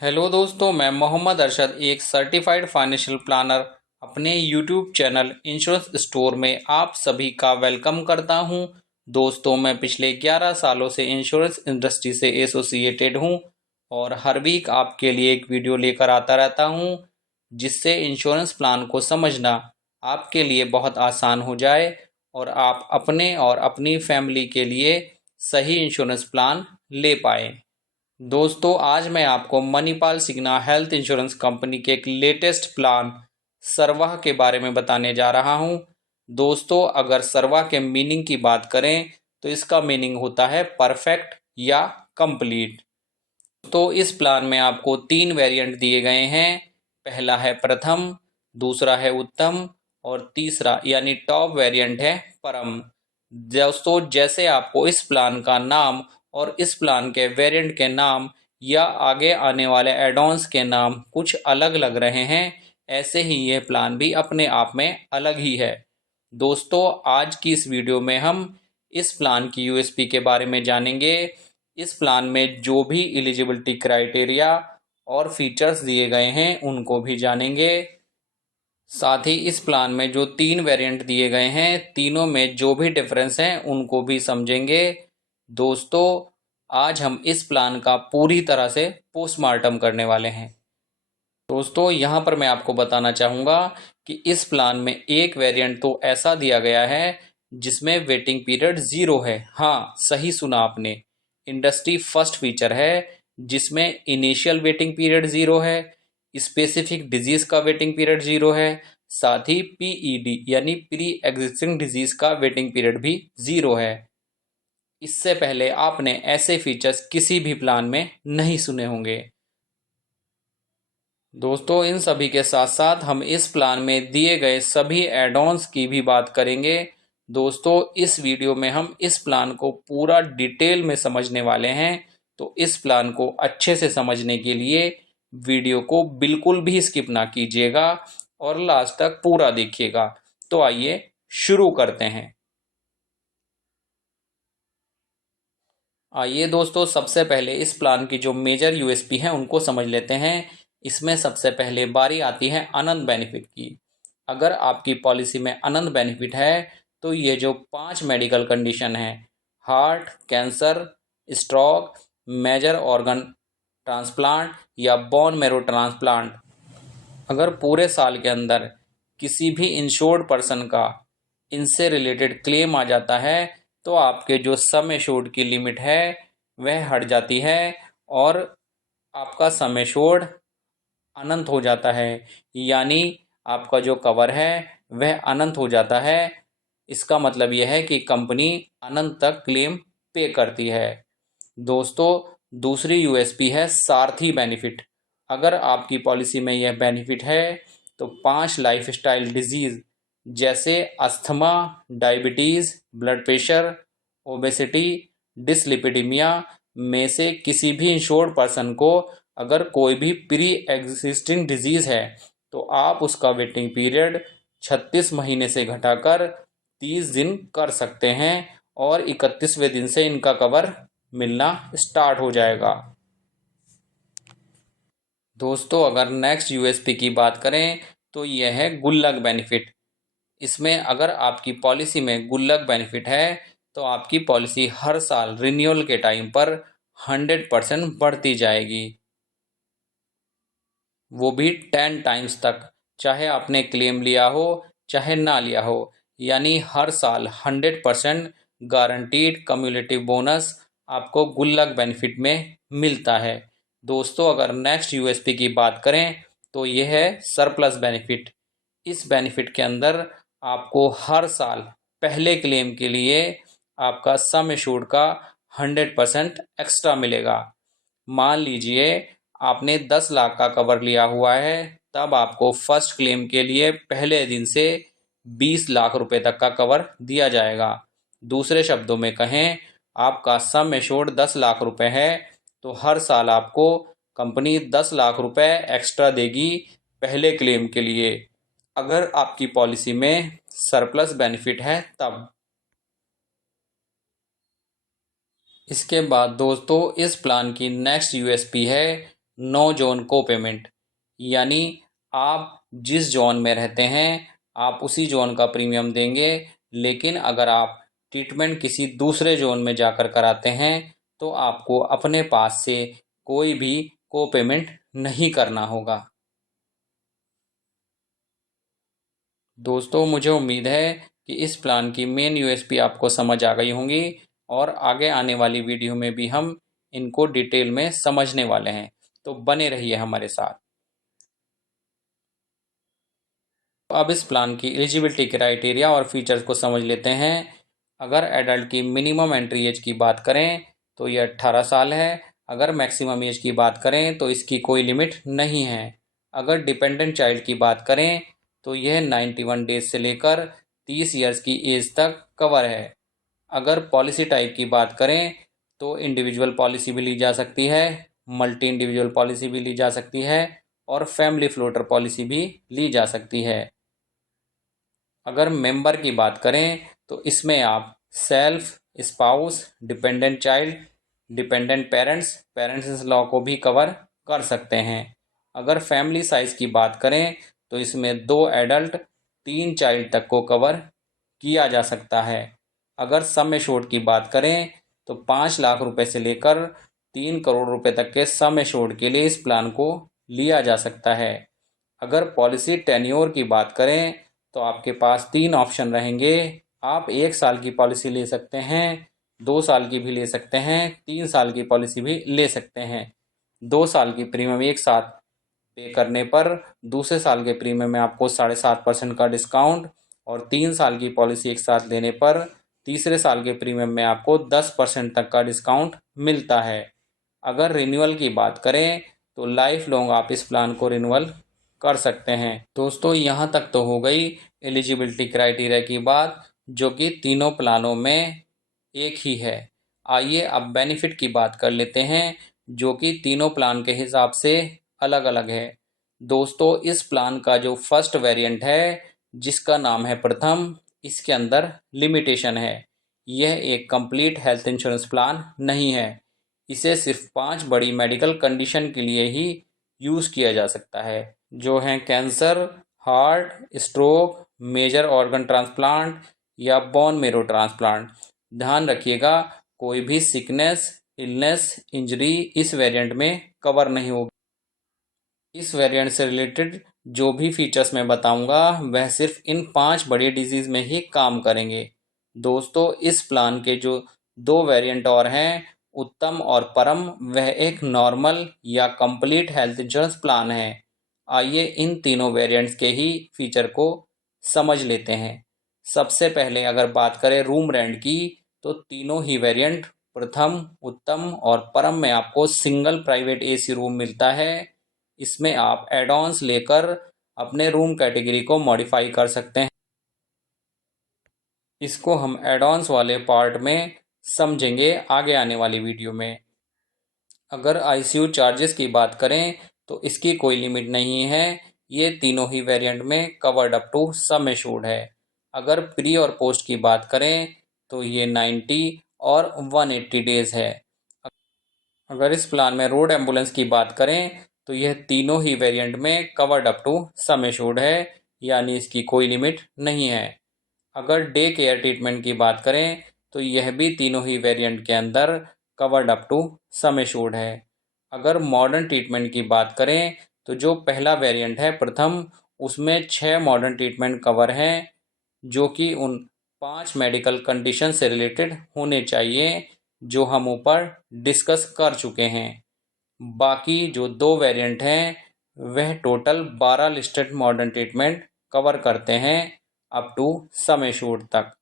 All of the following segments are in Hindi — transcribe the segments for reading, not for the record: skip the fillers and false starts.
हेलो दोस्तों, मैं मोहम्मद अरशद एक सर्टिफाइड फाइनेंशियल प्लानर अपने यूट्यूब चैनल इंश्योरेंस स्टोर में आप सभी का वेलकम करता हूं। दोस्तों, मैं पिछले 11 सालों से इंश्योरेंस इंडस्ट्री से एसोसिएटेड हूं और हर वीक आपके लिए एक वीडियो लेकर आता रहता हूं जिससे इंश्योरेंस प्लान को समझना आपके लिए बहुत आसान हो जाए और आप अपने और अपनी फैमिली के लिए सही इंश्योरेंस प्लान ले पाएं। दोस्तों, आज मैं आपको मणिपाल सिग्ना हेल्थ इंश्योरेंस कंपनी के एक लेटेस्ट प्लान सरवाह के बारे में बताने जा रहा हूं। दोस्तों, अगर सरवाह के मीनिंग की बात करें तो इसका मीनिंग होता है परफेक्ट या कंप्लीट। तो इस प्लान में आपको 3 वेरिएंट दिए गए हैं। पहला है प्रथम, दूसरा है उत्तम और तीसरा यानी टॉप वेरिएंट है परम। दोस्तों, जैसे आपको इस प्लान का नाम और इस प्लान के वेरिएंट के नाम या आगे आने वाले एड-ऑन्स के नाम कुछ अलग लग रहे हैं, ऐसे ही यह प्लान भी अपने आप में अलग ही है। दोस्तों, आज की इस वीडियो में हम इस प्लान की यूएसपी के बारे में जानेंगे। इस प्लान में जो भी एलिजिबिलिटी क्राइटेरिया और फीचर्स दिए गए हैं उनको भी जानेंगे। साथ ही इस प्लान में जो 3 वेरिएंट दिए गए हैं, तीनों में जो भी डिफरेंस हैं उनको भी समझेंगे। दोस्तों, आज हम इस प्लान का पूरी तरह से पोस्टमार्टम करने वाले हैं। दोस्तों, यहाँ पर मैं आपको बताना चाहूँगा कि इस प्लान में एक वेरिएंट तो ऐसा दिया गया है जिसमें वेटिंग पीरियड 0 है। हाँ, सही सुना आपने, इंडस्ट्री फर्स्ट फीचर है जिसमें इनिशियल वेटिंग पीरियड 0 है, स्पेसिफिक डिजीज का वेटिंग पीरियड 0 है, साथ ही पीईडी यानी प्री एग्जिस्टिंग डिजीज का वेटिंग पीरियड भी 0 है। इससे पहले आपने ऐसे फीचर्स किसी भी प्लान में नहीं सुने होंगे। दोस्तों, इन सभी के साथ साथ हम इस प्लान में दिए गए सभी एड-ऑन्स की भी बात करेंगे। दोस्तों, इस वीडियो में हम इस प्लान को पूरा डिटेल में समझने वाले हैं, तो इस प्लान को अच्छे से समझने के लिए वीडियो को बिल्कुल भी स्किप ना कीजिएगा और लास्ट तक पूरा देखिएगा। तो आइए शुरू करते हैं। आइए दोस्तों, सबसे पहले इस प्लान की जो मेजर यूएसपी हैं उनको समझ लेते हैं। इसमें सबसे पहले बारी आती है अनंत बेनिफिट की। अगर आपकी पॉलिसी में अनंत बेनिफिट है तो ये जो 5 मेडिकल कंडीशन है, heart, cancer, stroke, major organ transplant या बोन मैरो ट्रांसप्लांट, अगर पूरे साल के अंदर किसी भी इंश्योर्ड पर्सन का इनसे रिलेटेड क्लेम आ जाता है तो आपके जो सम एश्योर्ड की लिमिट है वह हट जाती है और आपका सम एश्योर्ड अनंत हो जाता है, यानी आपका जो कवर है वह अनंत हो जाता है। इसका मतलब यह है कि कंपनी अनंत तक क्लेम पे करती है। दोस्तों, दूसरी यूएसपी है सारथी बेनिफिट। अगर आपकी पॉलिसी में यह बेनिफिट है तो 5 लाइफस्टाइल डिजीज जैसे asthma, diabetes, blood pressure, obesity, dyslipidaemia में से किसी भी इंश्योर्ड पर्सन को अगर कोई भी प्री एग्जिस्टिंग डिजीज़ है तो आप उसका वेटिंग पीरियड 36 महीने से घटाकर 30 दिन कर सकते हैं और 31वें दिन से इनका कवर मिलना स्टार्ट हो जाएगा। दोस्तों, अगर नेक्स्ट यूएसपी की बात करें तो यह है गुल्लक बेनिफिट। इसमें अगर आपकी पॉलिसी में गुल्लक बेनिफिट है तो आपकी पॉलिसी हर साल रिन्यूअल के टाइम पर 100% बढ़ती जाएगी, वो भी 10 टाइम्स तक, चाहे आपने क्लेम लिया हो चाहे ना लिया हो। यानी हर साल 100% गारंटीड कम्युलेटिव बोनस आपको गुल्लक बेनिफिट में मिलता है। दोस्तों, अगर नेक्स्ट यूएसपी की बात करें तो यह है सरप्लस बेनिफिट। इस बेनिफिट के अंदर आपको हर साल पहले क्लेम के लिए आपका सम एश्योर्ड का 100% एक्स्ट्रा मिलेगा। मान लीजिए आपने 10 लाख का कवर लिया हुआ है, तब आपको फर्स्ट क्लेम के लिए पहले दिन से 20 लाख रुपए तक का कवर दिया जाएगा। दूसरे शब्दों में कहें, आपका सम एश्योर्ड 10 लाख रुपए है तो हर साल आपको कंपनी 10 लाख रुपए एक्स्ट्रा देगी पहले क्लेम के लिए, अगर आपकी पॉलिसी में सरप्लस बेनिफिट है तब। इसके बाद दोस्तों, इस प्लान की नेक्स्ट यूएसपी है नो जोन को पेमेंट, यानी आप जिस जोन में रहते हैं आप उसी जोन का प्रीमियम देंगे, लेकिन अगर आप ट्रीटमेंट किसी दूसरे जोन में जाकर कराते हैं तो आपको अपने पास से कोई भी को पेमेंट नहीं करना होगा। दोस्तों, मुझे उम्मीद है कि इस प्लान की मेन यूएसपी आपको समझ आ गई होंगी और आगे आने वाली वीडियो में भी हम इनको डिटेल में समझने वाले हैं, तो बने रहिए हमारे साथ। अब इस प्लान की एलिजिबिलिटी क्राइटेरिया और फीचर्स को समझ लेते हैं। अगर एडल्ट की मिनिमम एंट्री एज की बात करें तो ये 18 साल है। अगर मैक्सिमम एज की बात करें तो इसकी कोई लिमिट नहीं है। अगर डिपेंडेंट चाइल्ड की बात करें तो यह 91 डेज से लेकर 30 ईयर्स की एज तक कवर है। अगर पॉलिसी टाइप की बात करें तो इंडिविजुअल पॉलिसी भी ली जा सकती है, मल्टी इंडिविजुअल पॉलिसी भी ली जा सकती है और फैमिली फ्लोटर पॉलिसी भी ली जा सकती है। अगर मेंबर की बात करें तो इसमें आप self, spouse, dependent child, dependent parents, parents in law को भी कवर कर सकते हैं। अगर फैमिली साइज की बात करें तो इसमें 2 एडल्ट 3 चाइल्ड तक को कवर किया जा सकता है। अगर सम एश्योर्ड की बात करें तो 5 लाख रुपए से लेकर 3 करोड़ रुपए तक के सम एश्योर्ड के लिए इस प्लान को लिया जा सकता है। अगर पॉलिसी टेन्योर की बात करें तो आपके पास 3 ऑप्शन रहेंगे। आप 1 साल की पॉलिसी ले सकते हैं, 2 साल की भी ले सकते हैं, 3 साल की पॉलिसी भी ले सकते हैं। 2 साल की प्रीमियम एक साथ पे करने पर दूसरे साल के प्रीमियम में आपको 7.5% का डिस्काउंट और 3 साल की पॉलिसी एक साथ लेने पर तीसरे साल के प्रीमियम में आपको 10% तक का डिस्काउंट मिलता है। अगर रिन्यूअल की बात करें तो लाइफ लॉन्ग आप इस प्लान को रिन्यूअल कर सकते हैं। दोस्तों, यहाँ तक तो हो गई एलिजिबिलिटी क्राइटेरिया की बात, जो कि तीनों प्लानों में एक ही है। आइए अब बेनिफिट की बात कर लेते हैं, जो कि तीनों प्लान के हिसाब से अलग अलग है। दोस्तों, इस प्लान का जो फर्स्ट वेरिएंट है जिसका नाम है प्रथम, इसके अंदर लिमिटेशन है। यह एक कंप्लीट हेल्थ इंश्योरेंस प्लान नहीं है। इसे सिर्फ 5 बड़ी मेडिकल कंडीशन के लिए ही यूज़ किया जा सकता है, जो हैं cancer, heart, stroke, major organ transplant या बोन मेरो ट्रांसप्लांट। ध्यान रखिएगा, कोई भी सिकनेस, इलनेस, इंजरी इस वेरिएंट में कवर नहीं होगी। इस वेरिएंट से रिलेटेड जो भी फीचर्स मैं बताऊंगा वह सिर्फ इन 5 बड़ी डिजीज़ में ही काम करेंगे। दोस्तों, इस प्लान के जो 2 वेरिएंट और हैं, उत्तम और परम, वह एक नॉर्मल या कंप्लीट हेल्थ इंश्योरेंस प्लान है। आइए इन तीनों वेरिएंट्स के ही फीचर को समझ लेते हैं। सबसे पहले अगर बात करें रूम रेंट की तो तीनों ही वेरिएंट प्रथम, उत्तम और परम में आपको सिंगल प्राइवेट एसी रूम मिलता है। इसमें आप एड-ऑन्स लेकर अपने रूम कैटेगरी को मॉडिफाई कर सकते हैं। इसको हम एड-ऑन्स वाले पार्ट में समझेंगे आगे आने वाली वीडियो में। अगर आईसीयू चार्जेस की बात करें तो इसकी कोई लिमिट नहीं है। ये तीनों ही वेरिएंट में covered up to sum assured है। अगर प्री और पोस्ट की बात करें तो ये 90 और 180 डेज है। अगर इस प्लान में रोड एम्बुलेंस की बात करें तो यह तीनों ही वेरिएंट में covered up to sum assured है, यानी इसकी कोई लिमिट नहीं है। अगर डे केयर ट्रीटमेंट की बात करें तो यह भी तीनों ही वेरिएंट के अंदर covered up to sum assured है। अगर मॉडर्न ट्रीटमेंट की बात करें तो जो पहला वेरिएंट है प्रथम, उसमें 6 मॉडर्न ट्रीटमेंट कवर हैं, जो कि उन 5 मेडिकल कंडीशन से रिलेटेड होने चाहिए जो हम ऊपर डिस्कस कर चुके हैं। बाकी जो 2 वेरिएंट हैं वह total 12 listed modern treatment cover करते हैं अप टू सम एश्योर्ड तक।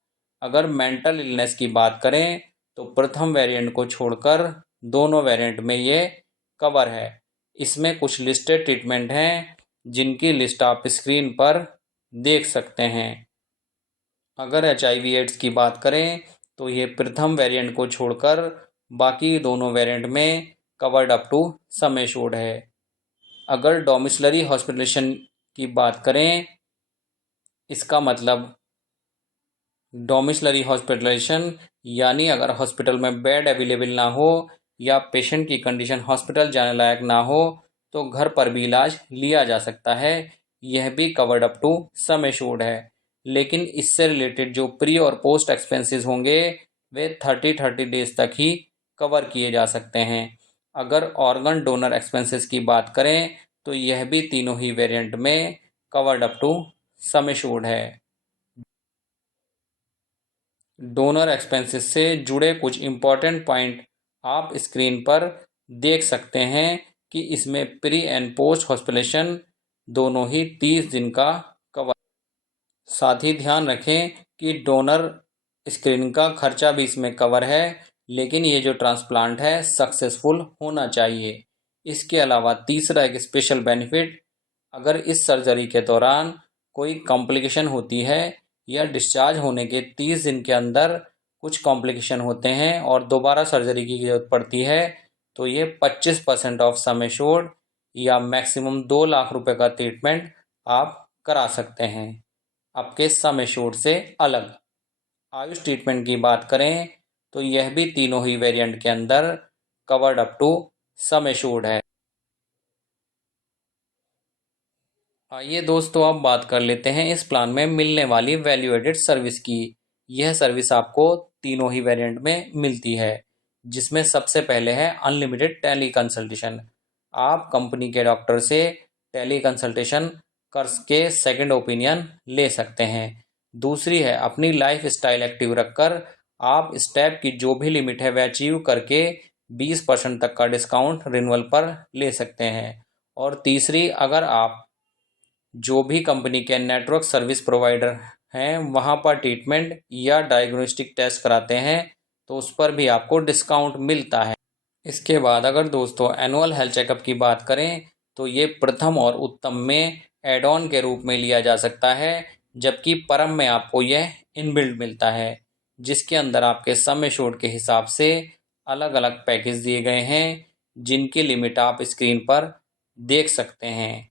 अगर मेंटल इलनेस की बात करें तो प्रथम वेरिएंट को छोड़कर दोनों वेरिएंट में ये कवर है। इसमें कुछ लिस्टेड ट्रीटमेंट हैं जिनकी लिस्ट आप स्क्रीन पर देख सकते हैं। अगर HIV एड्स की बात करें तो ये प्रथम वेरिएंट को छोड़कर बाकी दोनों वेरिएंट में covered up to sum assured है। अगर डोमिसलरी हॉस्पिटलेशन की बात करें, इसका मतलब डोमिसलरी हॉस्पिटलाइजेशन यानी अगर हॉस्पिटल में बेड अवेलेबल ना हो या पेशेंट की कंडीशन हॉस्पिटल जाने लायक ना हो तो घर पर भी इलाज लिया जा सकता है। यह भी covered up to sum assured है, लेकिन इससे रिलेटेड जो प्री और पोस्ट एक्सपेंसेस होंगे वे 30 डेज तक ही कवर किए जा सकते हैं। अगर ऑर्गन डोनर एक्सपेंसेस की बात करें तो यह भी तीनों ही वेरिएंट में covered up to sum assured है। डोनर एक्सपेंसेस से जुड़े कुछ इम्पोर्टेंट पॉइंट आप स्क्रीन पर देख सकते हैं कि इसमें प्री एंड पोस्ट हॉस्पिटलेशन दोनों ही 30 दिन का कवर। साथ ही ध्यान रखें कि डोनर स्क्रीनिंग का खर्चा भी इसमें कवर है, लेकिन ये जो ट्रांसप्लांट है सक्सेसफुल होना चाहिए। इसके अलावा तीसरा एक स्पेशल बेनिफिट, अगर इस सर्जरी के दौरान कोई कॉम्प्लिकेशन होती है या डिस्चार्ज होने के 30 दिन के अंदर कुछ कॉम्प्लिकेशन होते हैं और दोबारा सर्जरी की ज़रूरत पड़ती है, तो ये 25% ऑफ सम एश्योर्ड या मैक्सिमम 2 लाख रुपए का ट्रीटमेंट आप करा सकते हैं आपके सम एश्योर्ड से अलग। आयुष ट्रीटमेंट की बात करें तो यह भी तीनों ही वेरिएंट के अंदर covered up to sum assured है। आइए दोस्तों अब बात कर लेते हैं इस प्लान में मिलने वाली वैल्यू एडेड सर्विस की। यह सर्विस आपको तीनों ही वेरिएंट में मिलती है, जिसमें सबसे पहले है अनलिमिटेड टेली कंसल्टेशन। आप कंपनी के डॉक्टर से टेली कंसल्टेशन कर के सेकंड ओपिनियन ले सकते हैं। दूसरी है अपनी लाइफ स्टाइल एक्टिव रखकर आप स्टेप की जो भी लिमिट है वह अचीव करके 20% तक का डिस्काउंट रिन्यूअल पर ले सकते हैं। और तीसरी, अगर आप जो भी कंपनी के नेटवर्क सर्विस प्रोवाइडर हैं वहाँ पर ट्रीटमेंट या डायग्नोस्टिक टेस्ट कराते हैं तो उस पर भी आपको डिस्काउंट मिलता है। इसके बाद अगर दोस्तों एनुअल हेल्थ चेकअप की बात करें तो ये प्रथम और उत्तम में एड ऑन के रूप में लिया जा सकता है, जबकि परम में आपको यह इनबिल्ट मिलता है, जिसके अंदर आपके सम एश्योर्ड के हिसाब से अलग अलग पैकेज दिए गए हैं, जिनकी लिमिट आप स्क्रीन पर देख सकते हैं।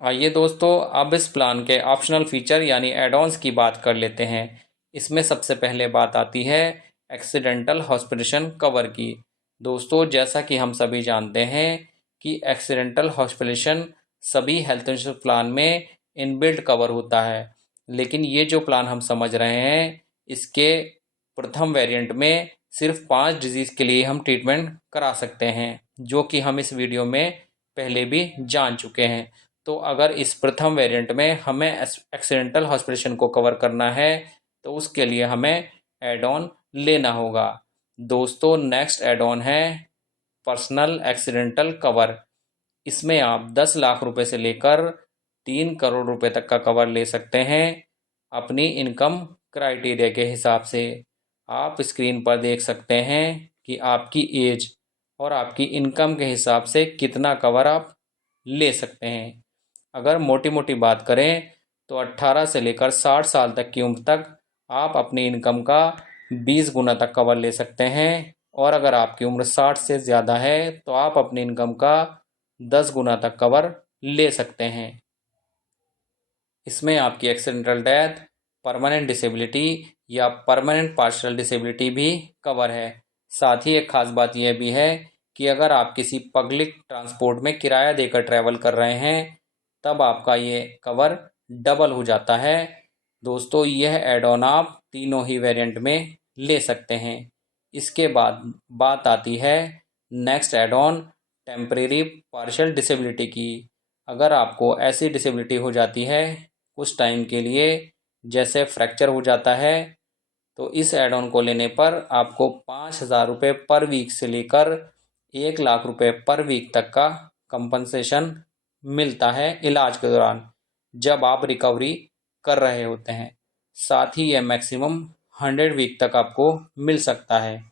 आइए दोस्तों अब इस प्लान के ऑप्शनल फीचर यानी एड ऑन्स की बात कर लेते हैं। इसमें सबसे पहले बात आती है एक्सीडेंटल हॉस्पिटलेशन कवर की। दोस्तों जैसा कि हम सभी जानते हैं कि एक्सीडेंटल हॉस्पिटलेशन सभी हेल्थ इंश्योरेंस प्लान में इनबिल्ट कवर होता है, लेकिन ये जो प्लान हम समझ रहे हैं इसके प्रथम वेरिएंट में सिर्फ 5 डिजीज़ के लिए हम ट्रीटमेंट करा सकते हैं, जो कि हम इस वीडियो में पहले भी जान चुके हैं। तो अगर इस प्रथम वेरिएंट में हमें एक्सीडेंटल हॉस्पिटलेशन को कवर करना है तो उसके लिए हमें एड ऑन लेना होगा। दोस्तों नेक्स्ट एड ऑन है पर्सनल एक्सीडेंटल कवर। इसमें आप 10 लाख रुपए से लेकर 3 करोड़ रुपए तक का कवर ले सकते हैं अपनी इनकम क्राइटेरिया के हिसाब से। आप स्क्रीन पर देख सकते हैं कि आपकी एज और आपकी इनकम के हिसाब से कितना कवर आप ले सकते हैं। अगर मोटी मोटी बात करें तो 18 से लेकर 60 साल तक की उम्र तक आप अपनी इनकम का 20 गुना तक कवर ले सकते हैं, और अगर आपकी उम्र 60 से ज़्यादा है तो आप अपनी इनकम का 10 गुना तक कवर ले सकते हैं। इसमें आपकी एक्सीडेंटल डेथ, परमानेंट डिसेबिलिटी या परमानेंट पार्शियल डिसेबिलिटी भी कवर है। साथ ही एक खास बात यह भी है कि अगर आप किसी पब्लिक ट्रांसपोर्ट में किराया देकर ट्रैवल कर रहे हैं तब आपका ये कवर डबल हो जाता है। दोस्तों यह एड ऑन आप तीनों ही वेरिएंट में ले सकते हैं। इसके बाद बात आती है next add on temporary partial disability की। अगर आपको ऐसी डिसेबिलिटी हो जाती है कुछ टाइम के लिए, जैसे फ्रैक्चर हो जाता है, तो इस एड ऑन को लेने पर आपको 5,000 रुपये पर वीक से लेकर 1 लाख रुपये पर वीक तक का कंपनसेशन मिलता है इलाज के दौरान, जब आप रिकवरी कर रहे होते हैं। साथ ही यह मैक्सिमम 100 वीक तक आपको मिल सकता है।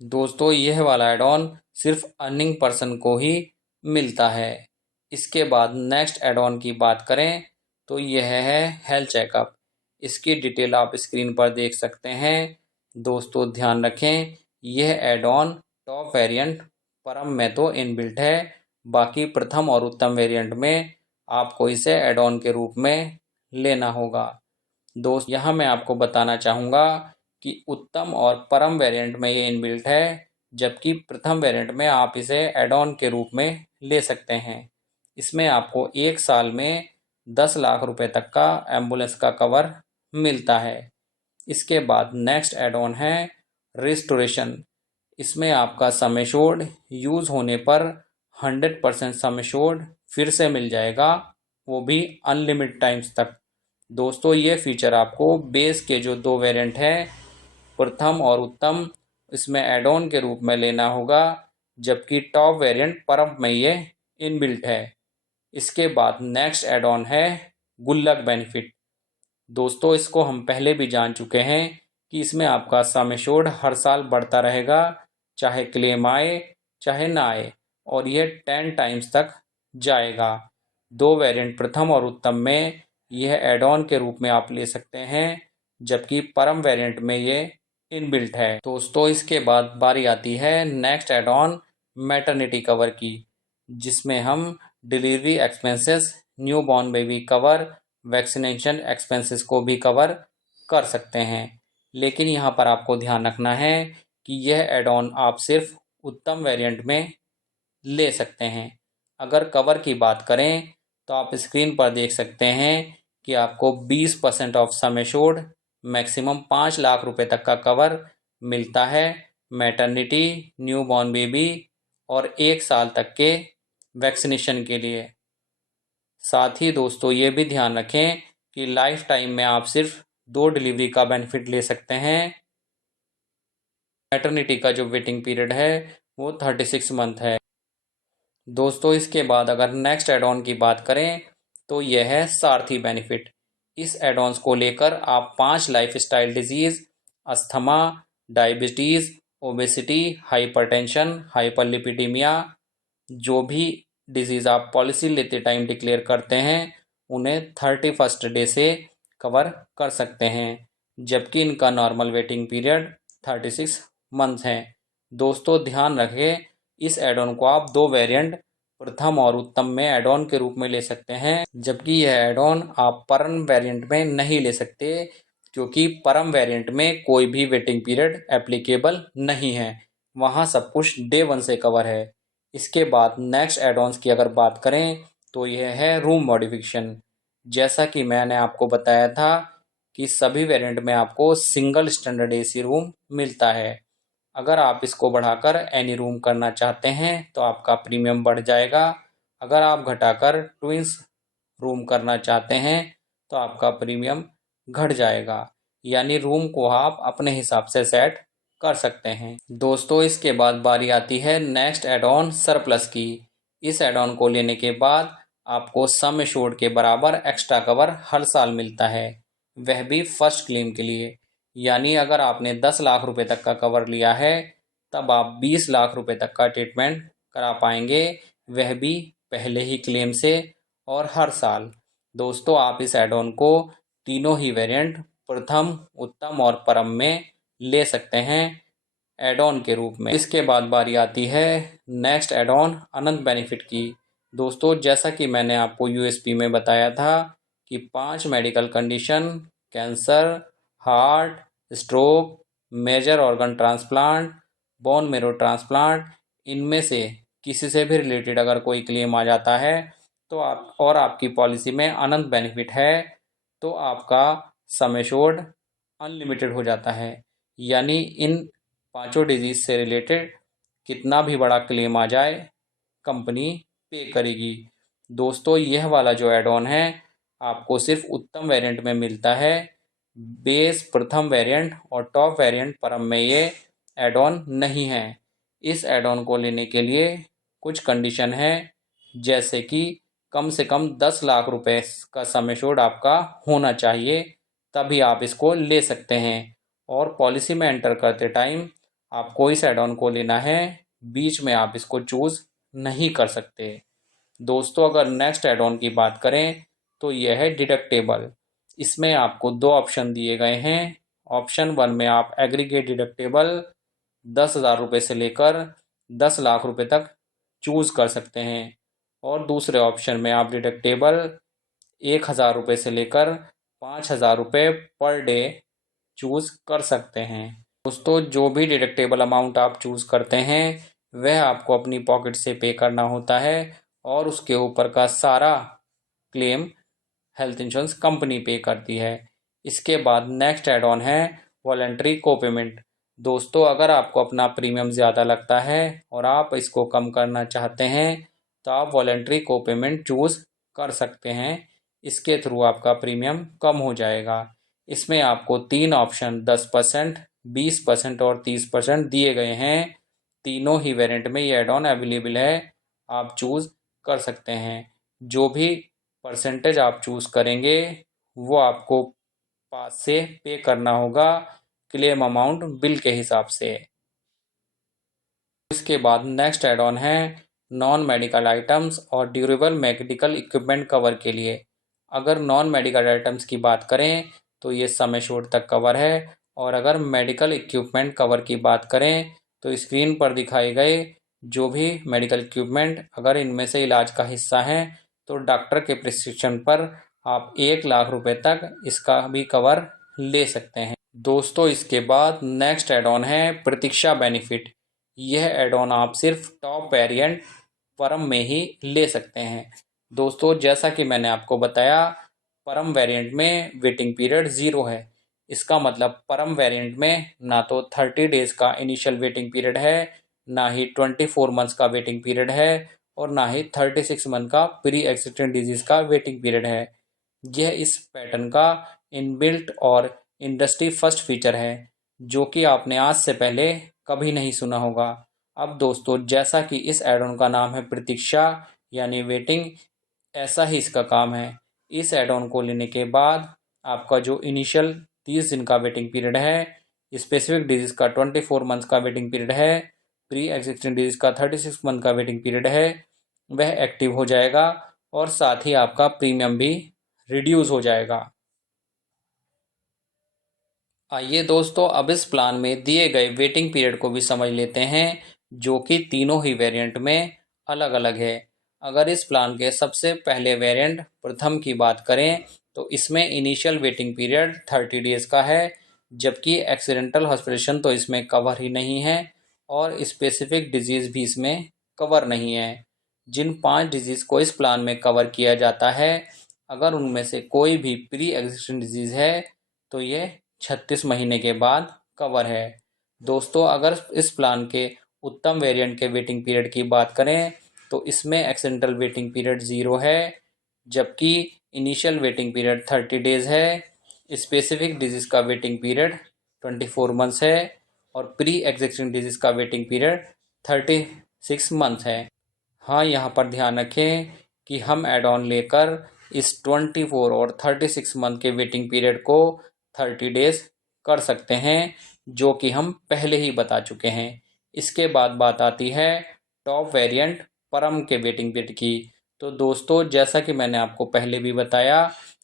दोस्तों यह वाला एड ऑन सिर्फ अर्निंग पर्सन को ही मिलता है। इसके बाद नेक्स्ट एड ऑन की बात करें तो यह है हेल्थ चेकअप। इसकी डिटेल आप स्क्रीन पर देख सकते हैं। दोस्तों ध्यान रखें यह एड ऑन टॉप वेरिएंट परम में तो इनबिल्ट है, बाकी प्रथम और उत्तम वेरिएंट में आपको इसे एड ऑन के रूप में लेना होगा। दोस्त यहाँ मैं आपको बताना चाहूँगा कि उत्तम और परम वेरिएंट में ये इनबिल्ट है, जबकि प्रथम वेरिएंट में आप इसे एड ऑन के रूप में ले सकते हैं। इसमें आपको 1 साल में 10 लाख रुपए तक का एम्बुलेंस का कवर मिलता है। इसके बाद नेक्स्ट एड ऑन है रिस्टोरेशन। इसमें आपका सम एश्योर्ड यूज़ होने पर 100% सम एश्योर्ड फिर से मिल जाएगा, वो भी अनलिमिटेड टाइम्स तक। दोस्तों ये फीचर आपको बेस के जो 2 वेरिएंट हैं, प्रथम और उत्तम, इसमें एड ऑन के रूप में लेना होगा, जबकि टॉप वेरिएंट परम में ये इनबिल्ट है। इसके बाद नेक्स्ट एड ऑन है गुल्लक बेनिफिट। दोस्तों इसको हम पहले भी जान चुके हैं कि इसमें आपका सम एश्योर्ड हर साल बढ़ता रहेगा, चाहे क्लेम आए चाहे ना आए, और यह 10 टाइम्स तक जाएगा। 2 वेरिएंट प्रथम और उत्तम में यह एड ऑन के रूप में आप ले सकते हैं, जबकि परम वेरिएंट में ये इनबिल्ट है। दोस्तों इसके बाद बारी आती है next add on maternity cover की, जिसमें हम delivery expenses, new born baby cover, vaccination expenses को भी कवर कर सकते हैं। लेकिन यहाँ पर आपको ध्यान रखना है कि यह एड ऑन आप सिर्फ उत्तम वेरिएंट में ले सकते हैं। अगर कवर की बात करें तो आप स्क्रीन पर देख सकते हैं कि आपको 20% of sum assured, maximum 5 lakh रुपए तक का कवर मिलता है मैटरनिटी, न्यू बॉर्न बेबी और 1 साल तक के वैक्सीनेशन के लिए। साथ ही दोस्तों ये भी ध्यान रखें कि लाइफ टाइम में आप सिर्फ 2 डिलीवरी का बेनिफिट ले सकते हैं। मैटरनिटी का जो वेटिंग पीरियड है वो 36 मंथ है। दोस्तों इसके बाद अगर नेक्स्ट एड ऑन की बात करें तो यह है सारथी बेनिफिट। इस एड ऑन्स को लेकर आप 5 lifestyle disease, asthma, diabetes, obesity, hypertension, hyperlipidaemia, जो भी डिजीज़ आप पॉलिसी लेते टाइम डिक्लेयर करते हैं उन्हें 31st डे से कवर कर सकते हैं, जबकि इनका नॉर्मल वेटिंग पीरियड 36 मंथ्स हैं। दोस्तों ध्यान रखें, इस एड ऑन को आप 2 वेरिएंट प्रथम और उत्तम में एड ऑन के रूप में ले सकते हैं, जबकि यह एड ऑन आप परम वेरिएंट में नहीं ले सकते, क्योंकि परम वेरिएंट में कोई भी वेटिंग पीरियड एप्लीकेबल नहीं है, वहाँ सब कुछ डे 1 से कवर है। इसके बाद नेक्स्ट एड ऑन्स की अगर बात करें तो यह है रूम मॉडिफिकेशन। जैसा कि मैंने आपको बताया था कि सभी वेरिएंट में आपको सिंगल स्टैंडर्ड एसी रूम मिलता है। अगर आप इसको बढ़ाकर एनी रूम करना चाहते हैं तो आपका प्रीमियम बढ़ जाएगा। अगर आप घटाकर ट्विंस रूम करना चाहते हैं तो आपका प्रीमियम घट जाएगा, यानी रूम को आप अपने हिसाब से सेट कर सकते हैं। दोस्तों इसके बाद बारी आती है नेक्स्ट एड ऑन सरप्लस की। इस एड ऑन को लेने के बाद आपको सम एश्योर्ड के बराबर एक्स्ट्रा कवर हर साल मिलता है, वह भी फर्स्ट क्लेम के लिए। यानी अगर आपने 10 लाख रुपए तक का कवर लिया है तब आप 20 लाख रुपए तक का ट्रीटमेंट करा पाएंगे, वह भी पहले ही क्लेम से और हर साल। दोस्तों आप इस एड ऑन को तीनों ही वेरिएंट प्रथम, उत्तम और परम में ले सकते हैं एड ऑन के रूप में। इसके बाद बारी आती है next add on Anant benefit की। दोस्तों जैसा कि मैंने आपको यूएसपी में बताया था कि 5 medical condition, cancer, heart, stroke, major organ transplant, bone marrow transplant, इनमें से किसी से भी रिलेटेड अगर कोई क्लेम आ जाता है तो आप और आपकी पॉलिसी में अनंत बेनिफिट है तो आपका सम एश्योर्ड अनलिमिटेड हो जाता है। यानी इन 5 डिजीज से रिलेटेड कितना भी बड़ा क्लेम आ जाए कंपनी पे करेगी। दोस्तों यह वाला जो एड ऑन है आपको सिर्फ उत्तम वेरिएंट में मिलता है, बेस प्रथम वेरिएंट और टॉप वेरिएंट परम में ये एड ऑन नहीं है। इस एड ऑन को लेने के लिए कुछ कंडीशन है, जैसे कि कम से कम 10 लाख रुपए का सम एश्योर्ड आपका होना चाहिए, तभी आप इसको ले सकते हैं। और पॉलिसी में एंटर करते टाइम आपको इस एड ऑन को लेना है, बीच में आप इसको चूज़ नहीं कर सकते। दोस्तों अगर नेक्स्ट एड ऑन की बात करें तो यह है डिडक्टेबल। इसमें आपको 2 ऑप्शन दिए गए हैं। ऑप्शन 1 में आप एग्रीगेट डिडक्टेबल 10,000 रुपये से लेकर 10 लाख रुपए तक चूज़ कर सकते हैं, और दूसरे ऑप्शन में आप डिडक्टेबल 1,000 रुपये से लेकर 5,000 रुपये पर डे चूज़ कर सकते हैं। दोस्तों, जो भी डिडक्टेबल अमाउंट आप चूज़ करते हैं वह आपको अपनी पॉकेट से पे करना होता है और उसके ऊपर का सारा क्लेम हेल्थ इंश्योरेंस कंपनी पे करती है। इसके बाद नेक्स्ट एड ऑन है वॉलंटरी कोपेमेंट। दोस्तों, अगर आपको अपना प्रीमियम ज़्यादा लगता है और आप इसको कम करना चाहते हैं तो आप वॉलंटरी कोपेमेंट चूज़ कर सकते हैं। इसके थ्रू आपका प्रीमियम कम हो जाएगा। इसमें आपको 3 ऑप्शन 10%, 20% और 30% दिए गए हैं। तीनों ही वेरिएंट में ये एड ऑन अवेलेबल है, आप चूज़ कर सकते हैं। जो भी परसेंटेज आप चूज़ करेंगे वो आपको पास से पे करना होगा क्लेम अमाउंट बिल के हिसाब से। इसके बाद नेक्स्ट एड ऑन है नॉन मेडिकल आइटम्स और ड्यूरेबल मेडिकल इक्विपमेंट कवर के लिए। अगर नॉन मेडिकल आइटम्स की बात करें तो ये सम एश्योर्ड तक कवर है, और अगर मेडिकल इक्विपमेंट कवर की बात करें तो स्क्रीन पर दिखाए गए जो भी मेडिकल इक्विपमेंट अगर इनमें से इलाज का हिस्सा है तो डॉक्टर के प्रिस्क्रिप्शन पर आप 1 लाख रुपए तक इसका भी कवर ले सकते हैं। दोस्तों, इसके बाद नेक्स्ट एड ऑन है प्रतीक्षा बेनिफिट। यह एड ऑन आप सिर्फ टॉप वेरिएंट परम में ही ले सकते हैं। दोस्तों, जैसा कि मैंने आपको बताया, परम वेरिएंट में वेटिंग पीरियड 0 है। इसका मतलब परम वेरिएंट में ना तो 30 डेज का इनिशियल वेटिंग पीरियड है, ना ही 24 मंथ्स का वेटिंग पीरियड है और ना ही 36 मंथ का प्री एक्जिस्टिंग डिजीज का वेटिंग पीरियड है। यह इस पैटर्न का इनबिल्ट और इंडस्ट्री फर्स्ट फीचर है जो कि आपने आज से पहले कभी नहीं सुना होगा। अब दोस्तों, जैसा कि इस एड ऑन का नाम है प्रतीक्षा यानी वेटिंग, ऐसा ही इसका काम है। इस एड ऑन को लेने के बाद आपका जो इनिशियल 30 दिन का वेटिंग पीरियड है, स्पेसिफिक डिजीज का 24 मंथ्स का वेटिंग पीरियड है, प्री एग्जिस्टिंग डिजीज का 36 मंथ का वेटिंग पीरियड है, वह एक्टिव हो जाएगा और साथ ही आपका प्रीमियम भी रिड्यूस हो जाएगा। आइए दोस्तों, अब इस प्लान में दिए गए वेटिंग पीरियड को भी समझ लेते हैं जो कि तीनों ही वेरिएंट में अलग अलग है। अगर इस प्लान के सबसे पहले वेरिएंट प्रथम की बात करें तो इसमें इनिशियल वेटिंग पीरियड 30 डेज का है, जबकि एक्सीडेंटल हॉस्पिटलेशन तो इसमें कवर ही नहीं है और स्पेसिफिक डिजीज़ भी इसमें कवर नहीं है। जिन 5 डिजीज़ को इस प्लान में कवर किया जाता है, अगर उनमें से कोई भी प्री एग्जिस्टिंग डिजीज़ है तो ये 36 महीने के बाद कवर है। दोस्तों, अगर इस प्लान के उत्तम वेरिएंट के वेटिंग पीरियड की बात करें तो इसमें एक्सीडेंटल वेटिंग पीरियड 0 है, जबकि इनिशियल वेटिंग पीरियड 30 डेज है, स्पेसिफिक डिजीज का वेटिंग पीरियड 24 मंथ्स है और प्री एग्जिस्टिंग डिजीज का वेटिंग पीरियड 36 मंथ है। हाँ, यहाँ पर ध्यान रखें कि हम एड ऑन लेकर इस 24 और 36 मंथ के वेटिंग पीरियड को 30 डेज कर सकते हैं, जो कि हम पहले ही बता चुके हैं। इसके बाद बात आती है टॉप वेरिएंट परम के वेटिंग पीरियड की। तो दोस्तों, जैसा कि मैंने आपको पहले भी बताया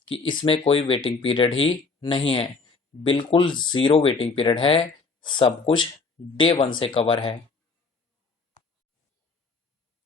कि इसमें कोई वेटिंग पीरियड ही नहीं है, बिल्कुल 0 वेटिंग पीरियड है, सब कुछ डे 1 से कवर है।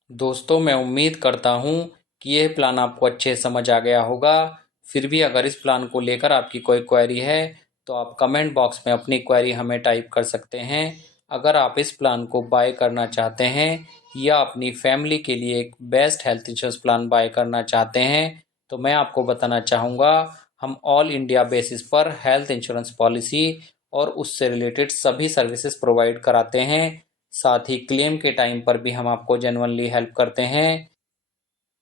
दोस्तों, मैं उम्मीद करता हूँ कि यह प्लान आपको अच्छे समझ आ गया होगा। फिर भी अगर इस प्लान को लेकर आपकी कोई क्वेरी है तो आप कमेंट बॉक्स में अपनी क्वेरी हमें टाइप कर सकते हैं। अगर आप इस प्लान को बाय करना चाहते हैं या अपनी फैमिली के लिए एक best health insurance plan buy करना चाहते हैं तो मैं आपको बताना चाहूँगा, हम ऑल इंडिया बेसिस पर हेल्थ इंश्योरेंस पॉलिसी और उससे रिलेटेड सभी सर्विसेज प्रोवाइड कराते हैं। साथ ही क्लेम के टाइम पर भी हम आपको जेन्युइनली हेल्प करते हैं।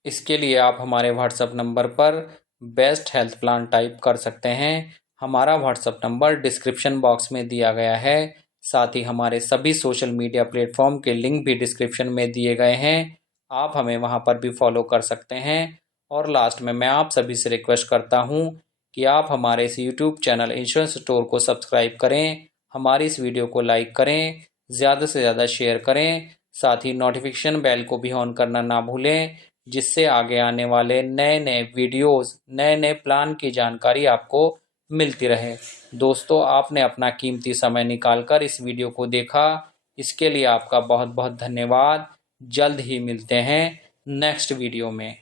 इसके लिए आप हमारे व्हाट्सएप नंबर पर बेस्ट हेल्थ प्लान टाइप कर सकते हैं। हमारा व्हाट्सएप नंबर डिस्क्रिप्शन बॉक्स में दिया गया है। साथ ही हमारे सभी सोशल मीडिया प्लेटफॉर्म के लिंक भी डिस्क्रिप्शन में दिए गए हैं, आप हमें वहां पर भी फॉलो कर सकते हैं। और लास्ट में मैं आप सभी से रिक्वेस्ट करता हूं कि आप हमारे इस यूट्यूब चैनल इंश्योरेंस स्टोर को सब्सक्राइब करें, हमारी इस वीडियो को लाइक करें, ज़्यादा से ज़्यादा शेयर करें, साथ ही नोटिफिकेशन बेल को भी ऑन करना ना भूलें, जिससे आगे आने वाले नए नए वीडियोस, नए नए प्लान की जानकारी आपको मिलती रहे। दोस्तों, आपने अपना कीमती समय निकालकर इस वीडियो को देखा, इसके लिए आपका बहुत बहुत धन्यवाद। जल्द ही मिलते हैं नेक्स्ट वीडियो में।